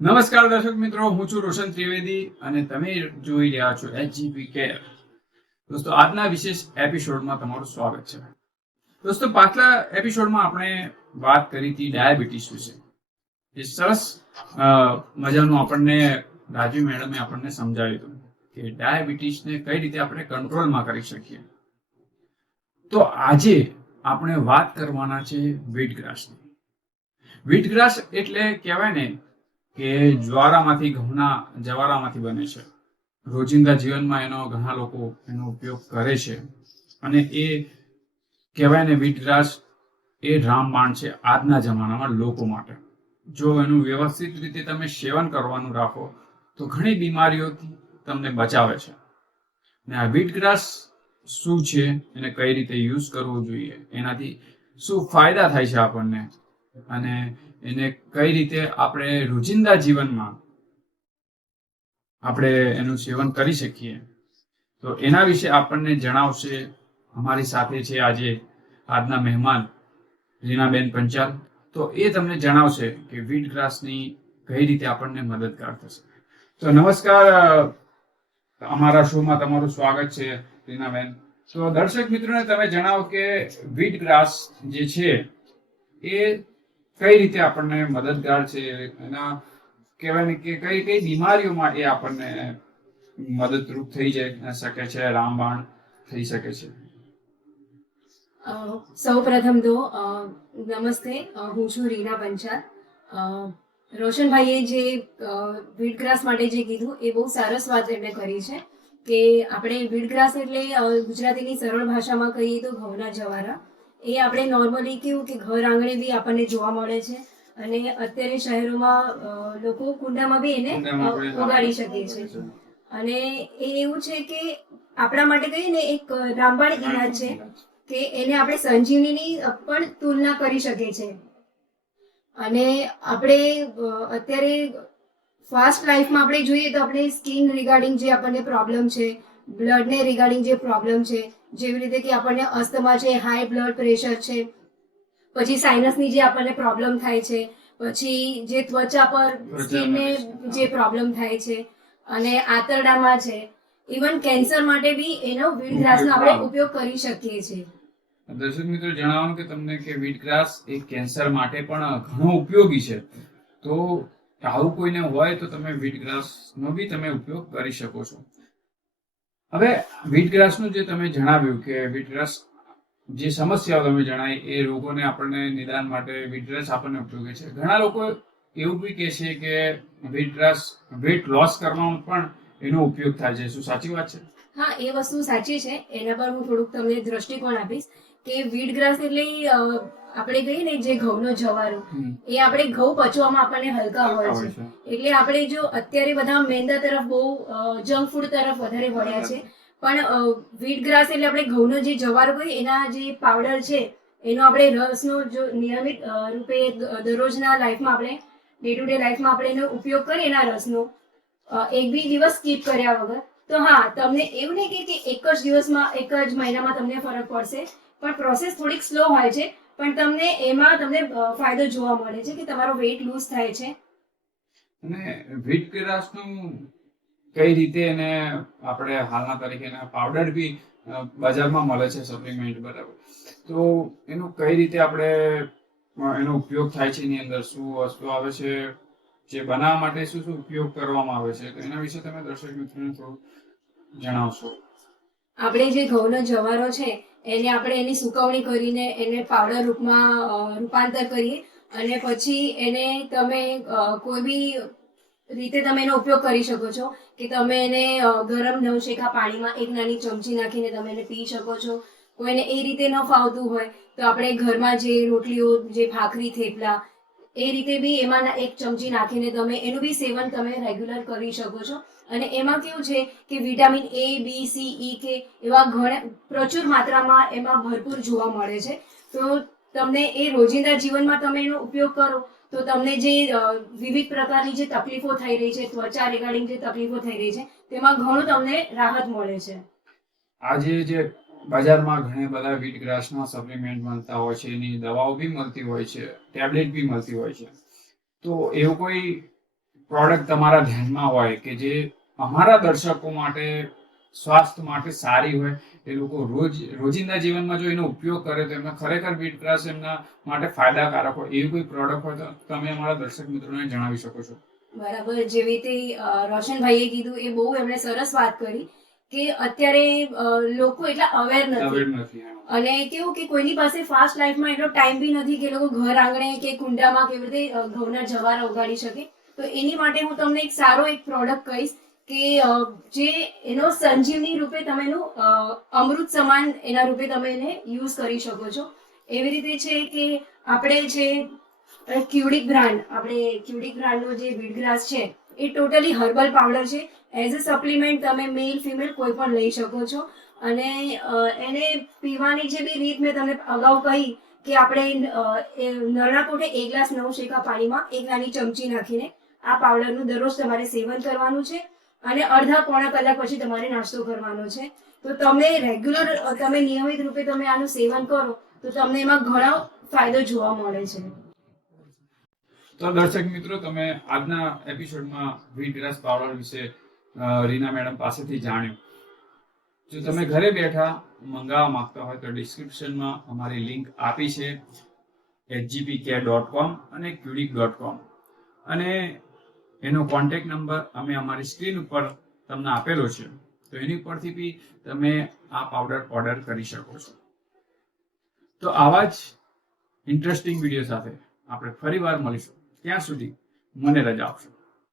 નમસ્કાર દર્શક મિત્રો, હું છું રોશન ત્રિવેદી અને તમે જોઈ રહ્યા છો એચજીપી કેર. દોસ્તો, આજના વિશેષ એપિસોડમાં તમારું સ્વાગત છે. દોસ્તો, પાછલા એપિસોડમાં આપણે વાત કરી હતી ડાયાબિટીસ વિશે. એ સરસ મજાનું આપણને રાજુ મેડમે આપણને સમજાવ્યું હતું કે ડાયાબિટીસને કઈ રીતે આપણે કંટ્રોલમાં કરી શકીએ. તો આજે આપણે વાત કરવાના છે વ્હીટગ્રાસની. વ્હીટગ્રાસ એટલે કહેવાય ને કે જવારામાંથી બને છે. રોજિંદા જીવનમાં એનો ઘણા લોકો એનો ઉપયોગ કરે છે અને એ કહેવાય ને વ્હીટગ્રાસ એ રામબાણ છે આજના જમાનામાં લોકો માટે. જો એનું વ્યવસ્થિત રીતે તમે સેવન કરવાનું રાખો તો ઘણી બીમારીઓથી તમને બચાવે છે. અને આ વ્હીટગ્રાસ શું છે, એને કઈ રીતે યુઝ કરવો જોઈએ, એનાથી શું ફાયદા થાય છે આપણને, અને એને કઈ રીતે આપણે રોજિંદા જીવનમાં આપણે એનું સેવન કરી શકીએ, તો એના વિશે આપણને જણાવશે અમારી સાથે છે આજે આજના મહેમાન રીનાબેન પંચાલ. તો એ તમને જણાવશે કે વ્હીટગ્રાસની કઈ રીતે આપણને મદદગાર થશે. તો નમસ્કાર, અમારા શોમાં તમારું સ્વાગત છે રીનાબેન. તો દર્શક મિત્રોને તમે જણાવો કે વ્હીટગ્રાસ જે છે એ કઈ રીતે આપણને મદદગાર છે, એના કહેવાય ને કે કઈ કઈ બીમારીઓમાં એ આપણને મદદરૂપ થઈ જાય શકે છે, રામબાણ થઈ શકે છે. સૌ પ્રથમ તો નમસ્તે, હું છું રીના પંચાલ. રોશનભાઈએ જે વ્હીટગ્રાસ માટે જે કીધું એ બહુ સરસ વાત એમણે કરી છે કે આપણે વ્હીટગ્રાસ એટલે ગુજરાતીની સરળ ભાષામાં કહીએ તો ઘઉંના જવારા. એ આપણે નોર્મલી કેવું કે ઘર આંગણે બી આપણને જોવા મળે છે અને અત્યારે શહેરોમાં લોકો કુંડામાં બી એને ઉગાડી શકે છે. અને એ એવું છે કે આપણા માટે કહીએ ને એક રામબાણ ઇલાજ છે કે એને આપણે સંજીવનીની પણ તુલના કરી શકીએ છીએ. અને આપણે અત્યારે ફાસ્ટ લાઈફમાં આપણે જોઈએ તો આપણે સ્કિન રિગાર્ડિંગ જે આપણને પ્રોબ્લેમ છે, બ્લડને રિગાર્ડિંગ જે પ્રોબ્લેમ છે, જેવી રીતે કે આપણને અસ્થમા છે, હાઈ બ્લડ પ્રેશર છે, પછી સાઇનસની જે આપણને પ્રોબ્લેમ થાય છે, પછી જે ત્વચા પર સ્કિનને જે પ્રોબ્લેમ થાય છે, અને આંતરડામાં છે, ઇવન કેન્સર માટે બી એનો વ્હીટગ્રાસનો આપણે ઉપયોગ કરી શકીએ છીએ. દર્શક મિત્રો, જણાવવાનું કે તમને કે વ્હીટગ્રાસ એ કેન્સર માટે પણ ઘણો ઉપયોગી છે. તો આવું કોઈને હોય તો તમે વ્હીટગ્રાસનો બી તમે ઉપયોગ કરી શકો છો. હવે વ્હીટગ્રાસનું જે તમે જણાવ્યું કે વ્હીટગ્રાસ જે સમસ્યાઓ તમે જણાવી એ રોગોને આપણને નિદાન માટે વ્હીટગ્રાસ આપણને ઉપયોગી છે. ઘણા લોકો એવું બી કહે છે કે વ્હીટગ્રાસ વેટ લોસ કરવામાં પણ એનો ઉપયોગ થાય છે. શું સાચી વાત છે? હા, એ વસ્તુ સાચી છે. એના પર હું થોડુંક તમને દ્રષ્ટિકોણ આપીશ કે વ્હીટગ્રાસ એટલે આપણે કહીએ ને જે ઘઉંનો જવારો, એ આપણે ઘઉં પચવામાં આપણને હલકા હોય છે. એટલે આપણે જો અત્યારે બધા મેંદા તરફ બહુ જંક ફૂડ તરફ વધારે વળ્યા છે, પણ વ્હીટગ્રાસ એટલે આપણે ઘઉંનો જે જવારો કહીએ એના જે પાવડર છે એનો આપણે રસનો જો નિયમિત રૂપે દરરોજના લાઈફમાં આપણે ડે ટુ ડે લાઈફમાં આપણે એનો ઉપયોગ કરીએ એના રસનો એક બી દિવસ સ્કીપ કર્યા વગર, તો હા, તમને એવું નહીં કે એક જ દિવસમાં એક જ મહિનામાં તમને ફરક પડશે, પણ પ્રોસેસ થોડીક સ્લો હોય છે, પણ તમને એમાં તમને ફાયદો જોવા મળે છે કે તમારો વેટ લૂઝ થાય છે. અને વ્હીટગ્રાસનું કઈ રીતે એને આપણે હાલના તરીકે પાવડર બી બજારમાં મળે છે, સપ્લિમેન્ટ, બરાબર. તો એનું કઈ રીતે આપણે એનો ઉપયોગ થાય છે, એની અંદર શું વસ્તુ આવે છે, જે બનાવવા માટે શું શું ઉપયોગ કરવામાં આવે છે, તો એના વિશે તમે દર્શક મિત્રોને થોડું જણાવશો. આપણે જે ઘઉંનો જવારો છે એને આપણે એની સુકવણી કરીને એને પાવડર રૂપમાં રૂપાંતર કરીએ અને પછી એને તમે કોઈ બી રીતે તમે એનો ઉપયોગ કરી શકો છો કે તમે એને ગરમ નવશેકા પાણીમાં એક નાની ચમચી નાખીને તમે એને પી શકો છો. કોઈને એ રીતે ન ફાવતું હોય તો આપણે ઘરમાં જે રોટલીઓ, જે ભાખરી, થેપલા, એ રીતે બી એમાં એક ચમચી નાખીને તમે એનું બી સેવન તમે રેગ્યુલર કરી શકો છો. અને એમાં કેવું છે કે vitamin A, B, C, E, K એવા ઘણા પ્રચુર માત્રામાં એમાં ભરપૂર જોવા મળે છે. તો તમને એ રોજિંદા જીવનમાં તમે એનો ઉપયોગ કરો તો તમને જે વિવિધ પ્રકારની જે તકલીફો થઈ રહી છે, ત્વચા રિગાર્ડિંગ જે તકલીફો થઈ રહી છે, તેમાં ઘણું તમને રાહત મળે છે. આજે જે બજારમાં ઘણા બધા વ્હીટગ્રાસના સપ્લિમેન્ટ મળતા હોય છે, એની દવાઓ બી મળતી હોય છે, ટેબ્લેટ બી મળતી હોય છે. તો એવું કોઈ પ્રોડક્ટ તમારા ધ્યાનમાં હોય કે જે અમારા દર્શકો માટે સ્વાસ્થ્ય માટે સારી હોય, એ લોકો રોજિંદા જીવનમાં જો એનો ઉપયોગ કરે તો એમાં ખરેખર વ્હીટગ્રાસ એમના માટે ફાયદાકારક હોય, એવી કોઈ પ્રોડક્ટ હોય તો તમે અમારા દર્શક મિત્રોને જણાવી શકો છો. બરાબર, જેવી રીતે રોશનભાઈએ કીધું એ બહુ એમણે સરસ વાત કરી કે અત્યારે લોકો એટલા અવેર નથી. અને કેવું કે કોઈની પાસે ફાસ્ટ લાઈફમાં એટલો ટાઈમ બી નથી કે લોકો ઘર આંગણે કે કુંડામાં કેવી રીતે ઘઉંના જવારા ઉગાડી શકે. તો એની માટે હું તમને એક સારો એક પ્રોડક્ટ કહીશ કે જે એનો સંજીવની રૂપે તમે એનું અમૃત સમાન એના રૂપે તમે એને યુઝ કરી શકો છો. એવી રીતે છે કે આપણે જે ક્યુડિક બ્રાન્ડનો જે વ્હીટગ્રાસ છે એ ટોટલી હર્બલ પાવડર છે. એઝ અ સપ્લિમેન્ટ તમે મેલ ફિમેલ કોઈ પણ લઈ શકો છો. અને એને પીવાની જે બી રીત મેં તમને અગાઉ કહી કે આપણે નરણા કોઠે 1 ગ્લાસ 9 શેકા પાણીમાં 1 નાની ચમચી નાખીને આ પાવડરનું દરરોજ તમારે સેવન કરવાનું છે. અને અડધા પોણા કલાક પછી તમારે નાસ્તો કરવાનો છે. તો તમે રેગ્યુલર તમે નિયમિત રૂપે તમે આનું સેવન કરો તો તમને એમાં ઘણો ફાયદો જોવા મળે છે. તો દર્શક મિત્રો, તમે આજના એપિસોડમાં વ્હીટગ્રાસ પાવડર વિશે રીના મેડમ પાસેથી જાણ્યું. જો તમે ઘરે બેઠા મંગાવવા માંગતા હોય તો ડિસ્ક્રિપ્શનમાં અમારી લિંક આપી છે, hgpcare.com અને cudic.com, અને એનો કોન્ટેક્ટ નંબર અમે અમારી સ્ક્રીન ઉપર તમને આપેલો છે. તો એની ઉપરથી બી તમે આ પાવડર ઓર્ડર કરી શકો છો. તો આવા જ ઇન્ટરેસ્ટિંગ વિડીયો સાથે આપણે ફરી વાર મળીશું. ત્યાં સુધી મને રજા આપશો.